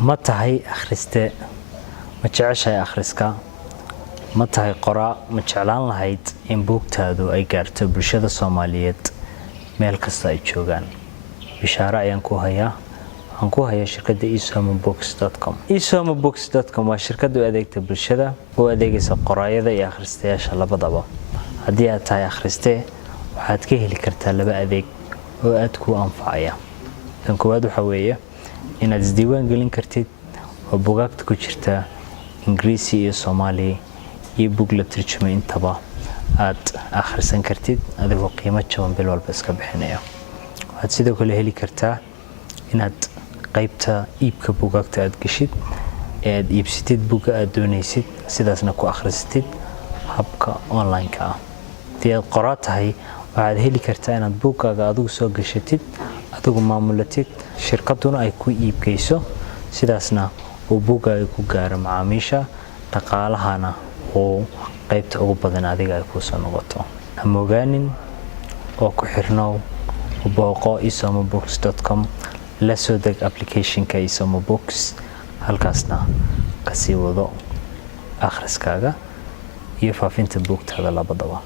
ma tahay akhriste ma jeceshahay akhriska ma tahay qoraa ma jeclaan lahayd in buugtaadu ay gaarto bulshada Soomaaliyeed meel kasta ay joogaan bishaara ayaan ku hayaa waxaan ku hayaa shirkadda isomabooks.com isomabooks.com waa shirkad u adeegta bulshada oo adeegaysa qoraayada iyo akhristayaasha labadaba haddii aad tahay akhriste waxaad ka heli kartaa laba adeeg oo aad ku anfacaya tan koowaad waxa weeye inaad isdiiwaan gelin kartid oo buugaagta ku jirta Ingiriisi iyo Soomaali iyo buug la tarjumay intaba aad akhrisan kartid adigoo qiimo jaban bil walba iska bixinaya waxaad sidoo kale heli kartaa inaad qaybta iibka buugaagta aad gashid ee aad iibsatid buuga aad doonaysid sidaasna ku akhrisatid habka online-ka ah haddii aad qoraa tahay waxaad heli kartaa inaad buugaaga adigu soo gashatid adigu maamulatid shirkaduna ay ku iibgeyso sidaasna uu buugaaga ku gaaro macaamiisha dhaqaalahana oo qaybta ugu badan adiga ay ku soo noqoto hamogaanin oo ku xirnow booqo isomabooks.com la soo deg application-ka isomabooks halkaasna ka sii wado akhriskaaga iyo faafinta buugtaada labadaba